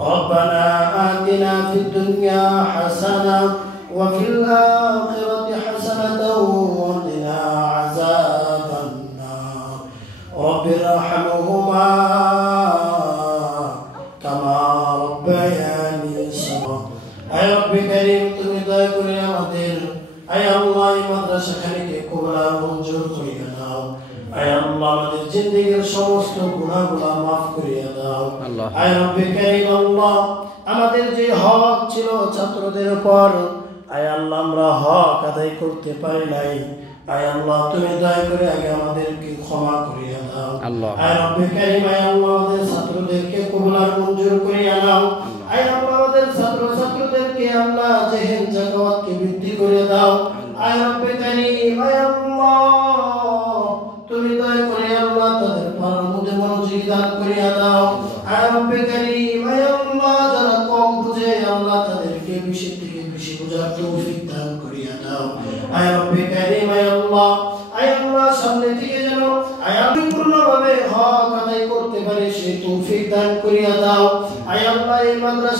ربنا آتنا في الدنيا حسنة وفي الآخرة حسنة وقنا عذاب النار رب ارحمهما كما ربياني صغيرا أي رب كريم তুমি দয়া করে আমাদের আয় আল্লাহ এই মাদ্রাসাখানিকে কবুল আর মঞ্জুর করিয়া দাও আয় আল্লাহ আমাদের জিন্দেগীর সমস্ত গুনাহগুলো maaf করিয়া দাও আয় রব করিম আল্লাহ আমাদের যে হক ছিল ছাত্রদের উপর আয় আল্লাহ আমরা হক আদায় করতে পারি নাই আয় আল্লাহ তুমি দয়া করে আগে আমাদেরকে ক্ষমা করিয়া দাও আয় রব করিম আয় আল্লাহ আমাদের ছাত্রদেরকে কবুল আর মঞ্জুর করিয়া নাও আয় আল্লাহ আমাদের ছাত্রদেরকে আল্লাহ জেহেন জাকাতকে বৃদ্ধি করে দাও আয় রব করিম আয় আল্লাহ তুমি দয়া করে আল্লাহ তাদের পড়ার মধ্যে মনোযোগ দান করিয়া দাও আয় রব করিম আয় আল্লাহ যারা কম বুঝে আল্লাহ তাদেরকে বেশি থেকে বেশি বোঝার তৌফিক দান করিয়া দাও আয় রব করিম আয় আল্লাহ সামনে থেকে যেন আয় আল্লাহ পূর্ণভাবে হক আদায় করতে পারে সেই তৌফিক দান করিয়া দাও আয় আল্লাহ এই মাদ্রাসা